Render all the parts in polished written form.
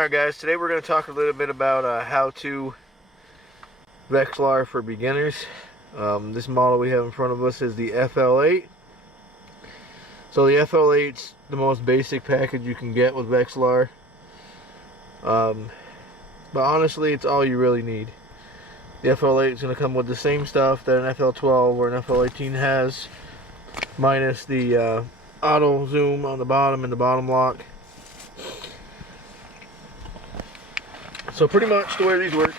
Alright guys, today we're going to talk a little bit about how to Vexilar for beginners. This model we have in front of us is the FL8. So the FL8's the most basic package you can get with Vexilar. But honestly, it's all you really need. The FL8 is going to come with the same stuff that an FL12 or an FL18 has, minus the auto zoom on the bottom and the bottom lock. So pretty much the way these work,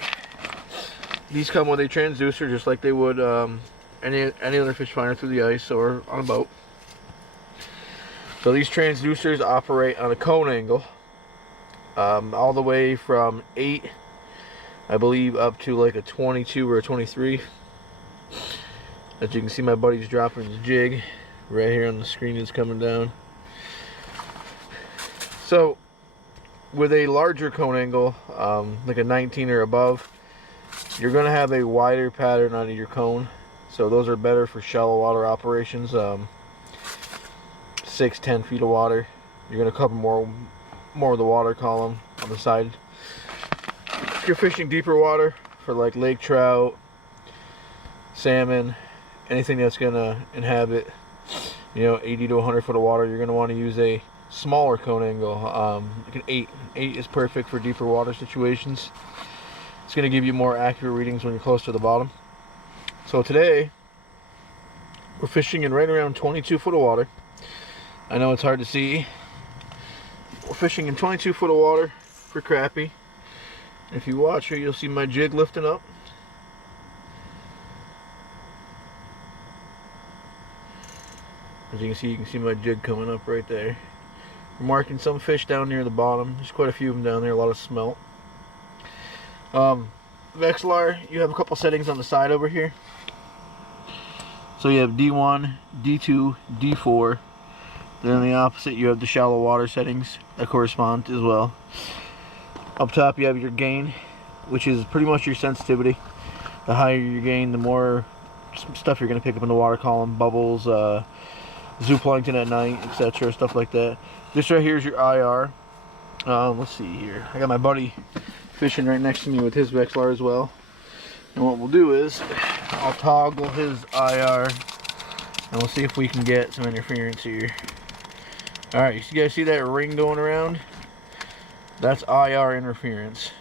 these come with a transducer just like they would any other fish finder through the ice or on a boat. So these transducers operate on a cone angle, all the way from 8, I believe, up to like a 22 or a 23. As you can see, my buddy's dropping his jig right here on the screen. Is coming down. So with a larger cone angle, like a 19 or above, you're going to have a wider pattern on your cone. So those are better for shallow water operations, 6-10 feet of water. You're going to cover more of the water column on the side. If you're fishing deeper water for like lake trout, salmon, anything that's going to inhabit 80 to 100 foot of water, you're going to want to use a smaller cone angle, like an 8. 8 is perfect for deeper water situations. It's going to give you more accurate readings when you're close to the bottom. So today we're fishing in right around 22 foot of water. I know it's hard to see. We're fishing in 22 foot of water for crappie. If you watch here, you'll see my jig lifting up. As you can see my jig coming up right there. We're marking some fish down near the bottom. There's quite a few of them down there, a lot of smelt. Vexilar, you have a couple settings on the side over here. So you have D1, D2, D4. Then on the opposite, you have the shallow water settings that correspond as well. Up top, you have your gain, which is pretty much your sensitivity. The higher your gain, the more stuff you're going to pick up in the water column, bubbles, zooplankton at night, etc., stuff like that. This right here is your IR. Let's see here. I got my buddy fishing right next to me with his Vexilar as well. And what we'll do is I'll toggle his IR and we'll see if we can get some interference here. Alright, you guys see that ring going around? That's IR interference.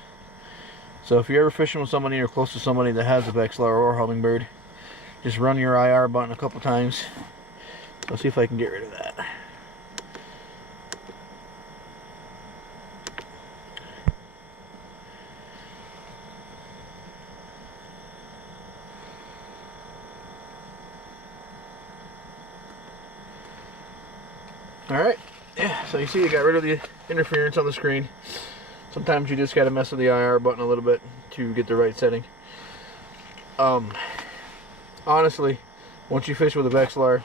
So if you're ever fishing with somebody or close to somebody that has a Vexilar or hummingbird, just run your IR button a couple times. So let's see if I can get rid of that. Alright, yeah, so you see you got rid of the interference on the screen. Sometimes you just got to mess with the IR button a little bit to get the right setting. Honestly, once you fish with a Vexilar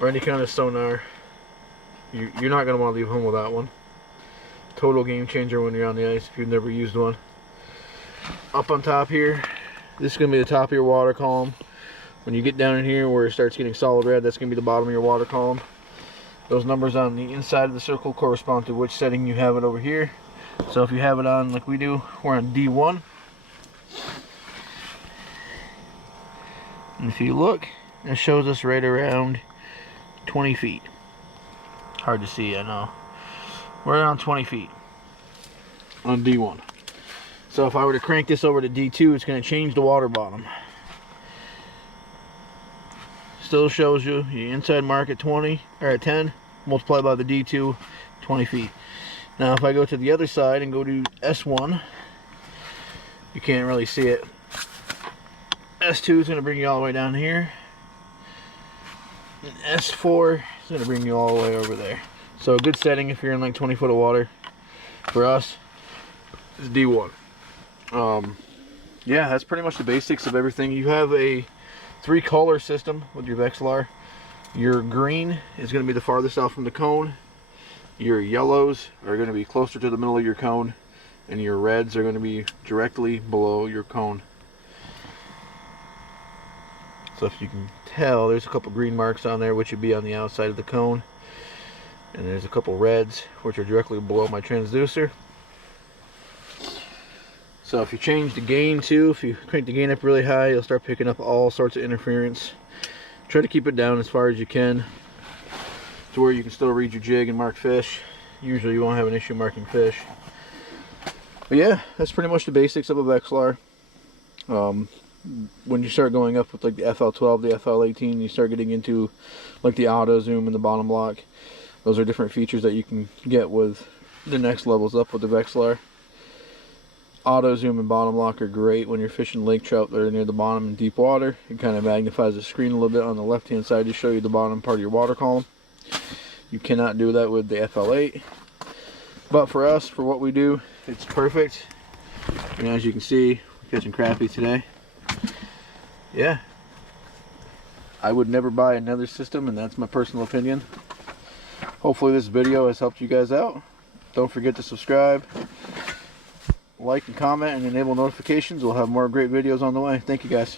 or any kind of sonar, you're not going to want to leave home with that one. Total game changer when you're on the ice if you've never used one. Up on top here, this is going to be the top of your water column. When you get down in here where it starts getting solid red, that's going to be the bottom of your water column. Those numbers on the inside of the circle correspond to which setting you have it over here. So if you have it on like we do, we're on D1. And if you look, it shows us right around 20 feet. Hard to see, I know. We're around 20 feet on D1. So if I were to crank this over to D2, it's going to change the water bottom. Still shows you your inside mark at 20 or at 10, multiplied by the D2, 20 feet. Now if I go to the other side and go to S1, you can't really see it. S2 is going to bring you all the way down here, and S4 is going to bring you all the way over there. So a good setting if you're in like 20 foot of water for us is D1. Yeah, that's pretty much the basics of everything. You have a 3-color system with your Vexilar. Your green is going to be the farthest out from the cone. Your yellows are going to be closer to the middle of your cone, and your reds are going to be directly below your cone. So if you can tell, there's a couple green marks on there, which would be on the outside of the cone. And there's a couple reds which are directly below my transducer. So if you change the gain too, if you crank the gain up really high, you'll start picking up all sorts of interference. Try to keep it down as far as you can to where you can still read your jig and mark fish. Usually you won't have an issue marking fish. But yeah, that's pretty much the basics of a Vexilar. When you start going up with like the FL12, the FL18, you start getting into like the auto zoom and the bottom lock. Those are different features that you can get with the next levels up with the Vexilar. Auto zoom and bottom lock are great when you're fishing lake trout that are near the bottom in deep water. It kind of magnifies the screen a little bit on the left hand side to show you the bottom part of your water column. You cannot do that with the FL8. But for us, for what we do, it's perfect. And as you can see, we're catching crappie today. Yeah, I would never buy another system, and that's my personal opinion. Hopefully this video has helped you guys out. Don't forget to subscribe, like and comment, and enable notifications. We'll have more great videos on the way. Thank you guys.